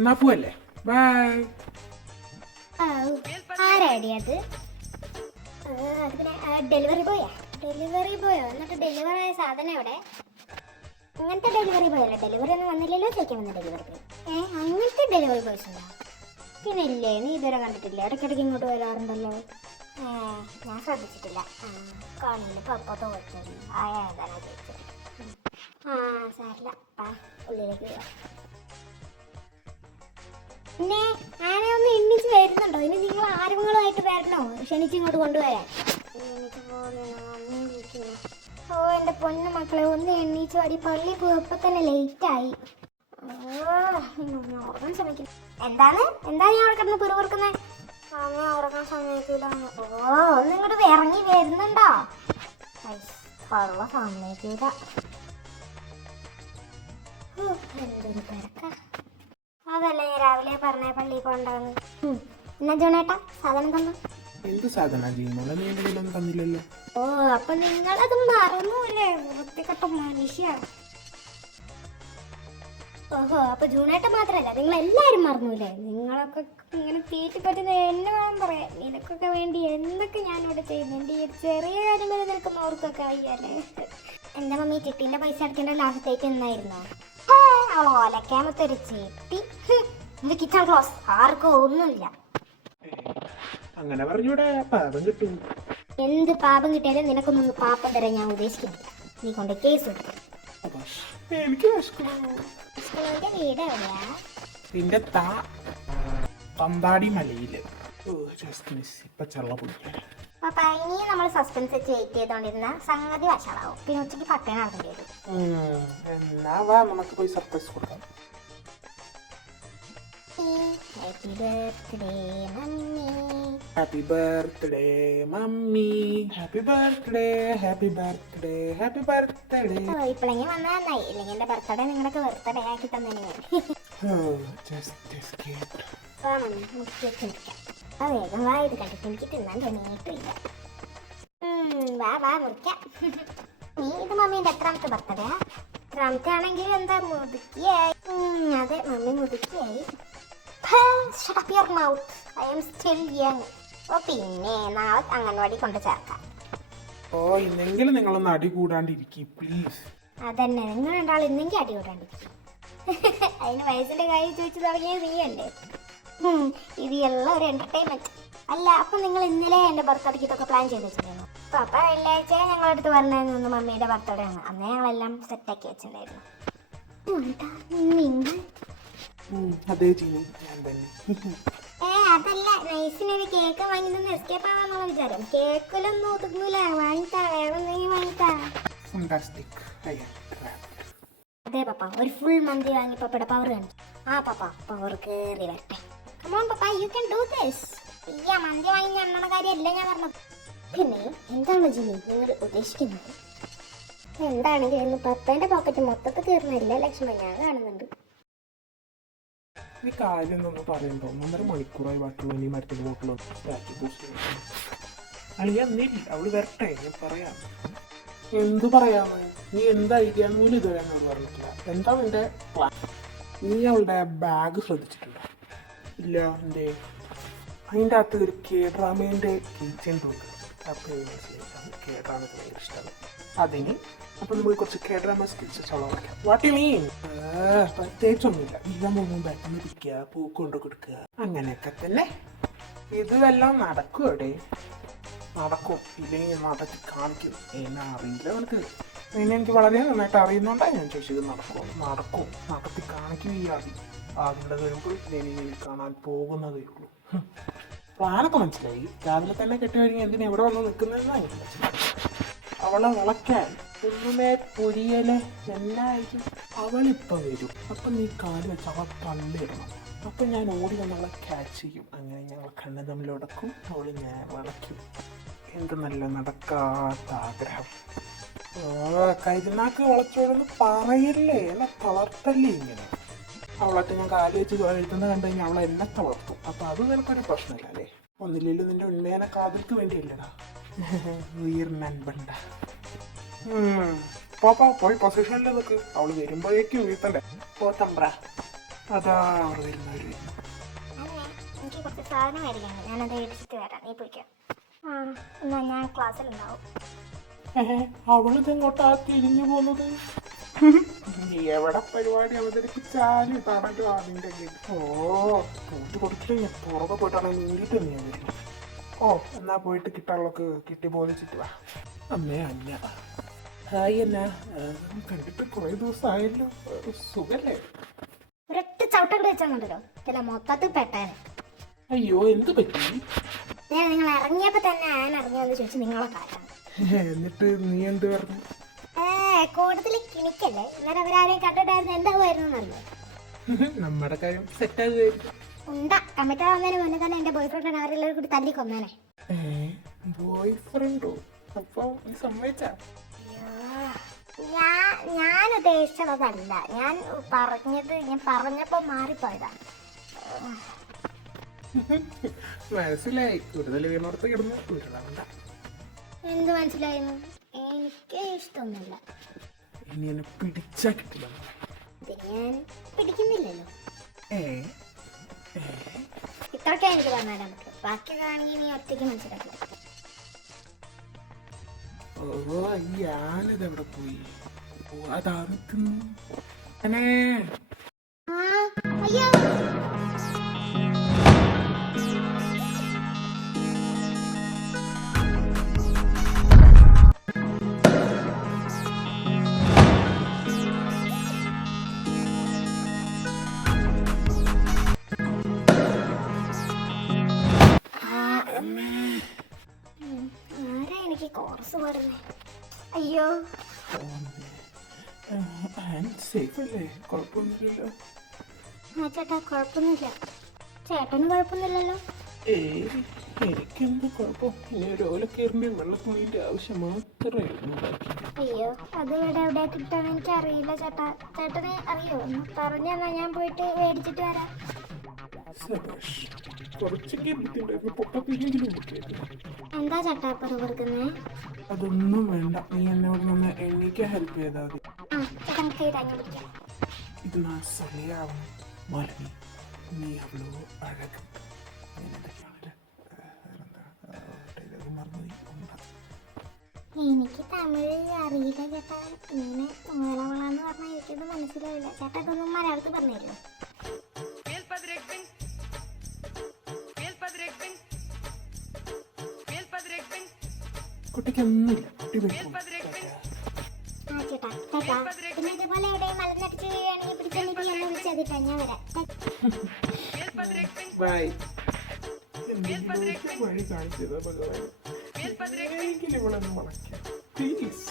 എന്നാ പോവല്ലേ? ബൈ. ആരാടി അത്? ഡെലിവറി ബോയോ? എന്നിട്ട് ഡെലിവറി ആയ സാധനം എവിടെ? അങ്ങനത്തെ ഡെലിവറി ബോയ് അല്ല, ഡെലിവറി ഒന്നും വന്നില്ലല്ലോ ചോദിക്കാൻ വന്ന ഡെലിവറി ബോയ്. അങ്ങനത്തെ ഡെലിവറി ബോയ്സ് ഉണ്ടോ? പിന്നെ ഇല്ലേ, നീ ഇതുവരെ കണ്ടിട്ടില്ല? ഇടയ്ക്കിടയ്ക്ക് ഇങ്ങോട്ട് വരാറുണ്ടല്ലോ. ഞാൻ ശ്രദ്ധിച്ചിട്ടില്ല. കാണില്ല പപ്പത്തോ വെച്ചത് ആയതാനാ ചോദിച്ചത്. സാരില്ല, ഉള്ളിലേക്ക് പോവാം. പിന്നെ ആനയൊന്ന് എണ്ണിച്ച് വരുന്നുണ്ടോ? ഇനി നിങ്ങൾ ആരെങ്കിലുമായിട്ട് വരണോ ക്ഷണിച്ച് ഇങ്ങോട്ട് കൊണ്ടുവരാൻ? ഓ എൻ്റെ പൊന്നു മക്കളെ, ഒന്ന് എണ്ണീച്ച് വാടി. പള്ളി പോയപ്പോ തന്നെ ലേറ്റായി. ഉറങ്ങാൻ ശ്രമിക്കുന്നു. എന്താണ് ഞാൻ അവിടെ കിടന്ന് പിറുപിറുക്കുന്നത്? ഉറങ്ങാൻ സമ്മതിക്കില്ല. ഓ ഒന്ന് ഇങ്ങോട്ട് ഇറങ്ങി വരുന്നുണ്ടോ? സമ്മതിക്കില്ല. എന്തൊരു തിരക്ക. അതല്ലേ ഞാൻ രാവിലെ പറഞ്ഞ പള്ളിയിൽ പോകണ്ടാന്ന്. എന്നാ ജോണേട്ടാ സാധനം തന്നു? എന്ത് സാധന തന്നില്ലല്ലോ. ഓ അപ്പൊ നിങ്ങളത് മറന്നൂല്ലേ? വൃത്തികെട്ട മനുഷ്യ. ഓഹോ, അപ്പൊ ജൂണേട്ടൻ മാത്രല്ല നിങ്ങൾ എല്ലാരും മറന്നൂല്ലേ? നിങ്ങളൊക്കെ ഇങ്ങനെ തീറ്റി പറ്റുന്ന എന്നെ വേണം പറയാൻ. നിനക്കൊക്കെ വേണ്ടി എന്തൊക്കെ ഞാനിവിടെ ചെയ്യുന്നു. എന്റെ ഈ ചെറിയ കാര്യം വരെ നിൽക്കുന്നവർക്കൊക്കെ അയ്യല്ലേ. എന്താ മമ്മി, ചിട്ടീന്റെ പൈസ അടക്കേണ്ട ലാഭത്തേക്ക് എന്നായിരുന്നോ? അവള് ഓലക്കാമത്തൊരു ചിട്ടി. എന്റെ കിച്ചൺ ക്ലോസ് ആർക്കും ഒന്നുമില്ല. അങ്ങനെ പറഞ്ഞൂടെ, പാപം കിട്ടും. എന്ത് പാപം കിട്ടിയാലും നിനക്കൊന്നും പാപം തരാൻ ഞാൻ ഉദ്ദേശിക്കുന്നില്ല. നീ കൊണ്ട് കേസ് എടുത്തു. എനിക്ക് വീട് എവിടെയാ? നിന്റെ തന്താടി മലയില്. ഇപ്പൊ ചള്ള കുടിക്കാൻ. അപ്പൊ ഇനി നമ്മൾ സസ്പെൻസ് വെച്ച് വെയിറ്റ് ചെയ്തോണ്ടിരുന്ന സംഗതി വശാളാവും. പിന്നെ ഉച്ചയ്ക്ക് പട്ടയം നടക്കേണ്ടി വരും. എന്നാ വാ, നമുക്ക് പോയി സർപ്രൈസ് കൊടുക്കാം. Happy birthday mummy. Happy birthday mummy. Happy birthday, happy birthday, happy birthday. ഇപ്പോഴെങ്കിൽ വന്നാൽ നന്നായി. ഇല്ലെങ്കിൽ എന്റെ ബർത്ത്ഡേ നിങ്ങളൊക്കെ ബർത്ത്ഡേ ആക്കി തന്നെ. വേഗം വാ, ഇത് കണ്ടിട്ട് എനിക്ക് തിന്നാൻ തോന്നിയിട്ടില്ല. വാ മുറിക്കാം. നീ ഇത് മമ്മീന്റെ എത്രാമത്തെ ബർത്ത്ഡേയാ? എത്രാമത്തെ ആണെങ്കിൽ എന്താ മുതുക്കിയായി? അതെ, മമ്മി മുതുക്കിയായി. പിന്നെ നാളെ അംഗൻവാടി കൊണ്ട് ചേർക്കാം. ഇന്നെങ്കിലും നിങ്ങളൊന്ന് അടി കൂടാണ്ടിരിക്കും പ്ലീസ്. അതന്നെ, നിങ്ങൾ രണ്ടാൾ ഇന്നെങ്കിൽ അടി കൂടാണ്ടിരിക്കും. അതിന് വയസ്സിന്റെ കാര്യം ചോദിച്ചു തുടങ്ങിയത് നീയല്ലേ? ഇത് എല്ലാം ഒരു എന്റർടൈൻമെന്റ് അല്ല. അപ്പൊ നിങ്ങൾ ഇന്നലെ എന്റെ ബർത്ത്ഡേക്ക് ഇതൊക്കെ പ്ലാൻ ചെയ്ത് വെച്ചിരുന്നു. അപ്പൊ വെള്ളിയാഴ്ച ഞങ്ങളടുത്ത് പറഞ്ഞിരുന്നു മമ്മിയുടെ ബർത്ത്ഡേ ആണ്. അന്ന് ഞങ്ങളെല്ലാം സെറ്റാക്കി വെച്ചിട്ടുണ്ടായിരുന്നു. അതല്ല, നൈസിനൊരു കേക്ക് വാങ്ങി തന്നെ എസ്കേപ്പ് ആവാന്നുള്ള വിചാരം. കേക്കിലൊന്നും ഒതുങ്ങൂല. വാങ്ങിത്താ, വേണമെന്നെങ്കിൽ വാങ്ങിത്താ. അതെ പപ്പ, ഒരു ഫുൾ മന്തി വാങ്ങി പപ്പയുടെ പവർ കാണിച്ചു. പപ്പ പവർ കേറി വരട്ടെ. Come on papa, you can do this. മന്തി വാങ്ങി ഞമ്മടെ കാര്യമല്ല ഞാൻ പറഞ്ഞത്. പിന്നെ എന്താണ് ജിനി നിങ്ങൾ ഉദ്ദേശിക്കുന്നത്? എന്താണെങ്കിലും ഇന്ന് പപ്പേന്റെ പോക്കറ്റ് മൊത്തത്തിൽ കീറുന്നില്ല ലക്ഷ്മി, ഞാൻ കാണുന്നുണ്ട്. ഈ കാര്യം ഒന്ന് പറയുമ്പോ 1.5 മണിക്കൂറായി ബാക്കിയുള്ള ഇനി മരത്തിന്റെ ബോട്ടിലോ അളിയന്നില്ല. അവള് വരട്ടെ, ഞാൻ പറയാം. എന്തു പറയാമോ? നീ എന്താ ഐഡിയ പോലും ഇതുവരെ എന്നോട് പറഞ്ഞിട്ടില്ല. എന്താ നിന്റെ പ്ലാൻ? നീ അവളുടെ ബാഗ് ശ്രദ്ധിച്ചിട്ടുണ്ടോ? ഇല്ല. എന്തേ? അതിൻ്റെ അകത്ത് ഒരു കേഡ്രാമേൻ്റെ കിച്ചൺ ഉണ്ട്. അപ്പോൾ മനസ്സിലായി കേഡ്രാമയ്ക്ക് ഭയങ്കര ഇഷ്ടമാണ്. അതിന് അപ്പോൾ നമുക്ക് കുറച്ച് കേഡ്രാമ സ്കിൽസ് ചളവാക്കാം. What you mean? പ്രത്യേകിച്ചൊന്നുമില്ല. ഇല്ലാൻ പോകുമ്പോൾ പെട്ടെന്ന് പിടിക്കുക, പൂക്ക് കൊണ്ട് കൊടുക്കുക, അങ്ങനെയൊക്കെ തന്നെ. ഇതെല്ലാം നടക്കും. എവിടെ നടക്കും? ഇല്ലെങ്കിൽ നടത്തി കാണിക്കും. എന്നാ അറിയില്ല എനിക്ക്. പിന്നെ എനിക്ക് വളരെ നന്നായിട്ട് അറിയുന്നുണ്ടായി ഞാൻ ചോദിച്ചത്. നടക്കും നടത്തി കാണിക്കും. ഈ ആദ്യത്തെ വരുമ്പോൾ ഞാൻ കാണാൻ പോകുന്നതേ ഉള്ളൂ. പ്ലാനൊക്കെ മനസ്സിലായി. രാവിലെ തന്നെ കെട്ടുകഴിഞ്ഞ് എന്തിനാ എവിടെ വന്ന് നിൽക്കുന്നതെന്നാണ് എനിക്ക് മനസ്സിലായി. അവളെ വിളക്കാൻ ഒന്നുമേ പൊരിയലെ എന്നായിരിക്കും. അവളിപ്പം വരും. അപ്പം നീ കാല് വെച്ച് അവൾ തള്ളിയിടണം. അപ്പം ഞാൻ ഓടി വന്നവളെ ക്യാച്ച് ചെയ്യും. അങ്ങനെ ഞങ്ങൾ കണ്ണ് തമ്മിലുടക്കും. അവൾ ഞാൻ വളയ്ക്കും. എന്ത് നല്ല നടക്കാത്ത ആഗ്രഹം. കരുനാക്ക് വളച്ചോടെന്ന് പറയല്ലേ, എന്നെ തളർത്തല്ലേ ഇങ്ങനെ. അവളൊക്കെ ഞാൻ കാല് വെച്ച് എഴുതുന്ന കണ്ടു കഴിഞ്ഞാൽ അവളെ എന്നെ തളർത്തും. അപ്പം അത് നിനക്കൊരു പ്രശ്നമില്ല അല്ലേ? ഒന്നില്ലല്ലോ നിന്റെ ഉണ്മേനെ കാതൽക്ക് വേണ്ടിയല്ലടാ. ഉയർന്നൻപണ്ട. പോയി പൊസിഷനിൽ നിൽക്ക്. അവള് വരുമ്പോഴേക്കും ഉയർത്തണ്ടേ. പോത്തമ്പ്ര അതാ അവിടെ വരുന്നവര്. അല്ലേ എനിക്ക് കുറച്ച് സാധനം മേടിക്കാനുണ്ട്, ഞാനത് മേടിച്ചിട്ട് വരാം, നീ പോയിക്കോ. ആ എന്നാ ഞാൻ ക്ലാസ്സിലുണ്ടാവും. അവളിതെങ്ങോട്ടാ തിരിഞ്ഞു പോകുന്നത്? നീ എവിടെ പരിപാടി അവതരിപ്പിച്ചാലും തടഞ്ഞു അതിന്റെ ഓ കൂട്ടി കൊടുത്തിട്ട് ഞാൻ പുറകെ പോയിട്ടാണ് നീണ്ടിട്ട് ഞാൻ വരുന്നു. ഓ എന്നാ പോയിട്ട് കിട്ടാനുള്ളൊക്കെ കിട്ടി ബോധിച്ചിട്ട് വാ. അമ്മേ അന്ന ഹായ് എന്നാ കണ്ടിട്ട് കുറെ ദിവസമായല്ലോ, സുഖല്ലേ? ഒരൊറ്റ ചവിട്ടം വെച്ചാന്നുണ്ടല്ലോ ഇല്ല മൊത്തത്തിൽ പെട്ടേനെ. അയ്യോ എന്ത് പറ്റി? ഞാൻ നിങ്ങൾ ഇറങ്ങിയപ്പോ തന്നെ ഞാൻ ഇറങ്ങിയെന്ന് ചോദിച്ചു നിങ്ങളെ കാര്യം. എന്നിട്ട് നീ എന്ത് പറഞ്ഞു? കൂടുതൽ കിണിക്കല്ലേ, ഇന്നലെ അവരാരെയും കണ്ടിട്ടായിരുന്നു എന്താവുമായിരുന്നു അറിയോ? നമ്മുടെ കാര്യം സെറ്റാകുമായിരിക്കും. ഉണ്ടാ കമ്മിറ്റ് ആവുന്നതിന് മുന്നേ തന്നെ എന്റെ ബോയ് ഫ്രണ്ടിനെ അവരെല്ലാവരും കൂടി തല്ലി കൊന്നേനെ. ബോയ് ഫ്രണ്ടോ? അപ്പൊ നീ സമ്മതിച്ചാ? ഞാൻ ഉദ്ദേശിച്ചതല്ല, ഞാൻ പറഞ്ഞപ്പോ മാറിപ്പോയതാ. മനസ്സിലായി. കൂടുതൽ വീണോടത്ത് കിടന്ന് ഉരുളണ്ട. എന്ത് മനസ്സിലായിരുന്നു? എനിക്ക് ഇഷ്ടമൊന്നുമില്ല. ഇനി എന്നെ പിടിച്ചാ കിട്ടില്ല. ഇതിന് ഞാൻ പിടിക്കുന്നില്ലല്ലോ. ഇത്രയൊക്കെ എനിക്ക് പറഞ്ഞാൽ പറ്റും, ബാക്കി ആണെങ്കിൽ നീ ഒറ്റയ്ക്ക് മനസ്സിലാക്കില്ല. ഓ ഞാനിത് എവിടെ പോയി? ഓ അതാ നിൽക്കുന്നു. അയ്യോ ആരാ എനിക്ക് കോഴ്സ് പറഞ്ഞേ? അയ്യോ സേഫ് അല്ലേ? കുഴപ്പമൊന്നുമില്ലല്ലോ. ആ ചേട്ടാ കുഴപ്പമൊന്നുമില്ല. ചേട്ടന് കുഴപ്പമൊന്നുമില്ലല്ലോ? എനിക്കെന്ത് കുഴപ്പം? ഇനി ഒരു ഓലക്കയറിന്റെ വെള്ളത്തുണിന്റെ ആവശ്യം മാത്രമേ ഉള്ളൂ. അയ്യോ അത് ഇവിടെ എവിടെ കിട്ടാൻ എനിക്ക് അറിയില്ല ചേട്ടാ. ചേട്ടന് അറിയോ? പറഞ്ഞാ ഞാൻ പോയിട്ട് മേടിച്ചിട്ട് വരാം. സബാഷ്, കുറച്ചൊക്കെ ബുദ്ധിമുട്ടായിരുന്നു. പൊക്കത്തില്ലെങ്കിലും ബുദ്ധിയായിരുന്നു. എന്താ ചേട്ടാ പെറുപിറുക്കുന്നേ? അതൊന്നും വേണ്ട, നീ എന്നോട് നിന്ന് എനിക്ക് ഹെൽപ്പ് ചെയ്താൽ മതി. ആ ചേട്ടാ നമുക്ക് ഇടാഞ്ഞു പിടിക്കാം. ഇത് നാസലയാവണം. മാലി നീ അവളോ അഴകും. എനിക്ക് തമിഴ് അറിയില്ല ചേട്ടാ. ഇങ്ങനെ തമിഴവളാന്ന് പറഞ്ഞാൽ എനിക്കത് മനസ്സിലാവില്ല. ചേട്ടാ ഇതൊന്നും മലയാളത്തിൽ പറഞ്ഞുതരുമോ? കുട്ടിക്കൊന്നുമില്ല, കുട്ടി വയ്ക്കും. ആ ചേട്ടാ ചേട്ടാ പിന്നെ ഇതുപോലെ എവിടെയും മലന്നടിച്ച് വീഴുകയാണെങ്കിൽ പിടിച്ചെന്നിട്ട് എന്നെ വിളിച്ചതിട്ടാ ഞാൻ വരാം. ബൈ. എന്തെങ്കിലും വഴി കാണിച്ചതാ ഭഗവാൻ. എങ്കിലും ഇവിടെ വളയ്ക്കാം പ്ലീസ്.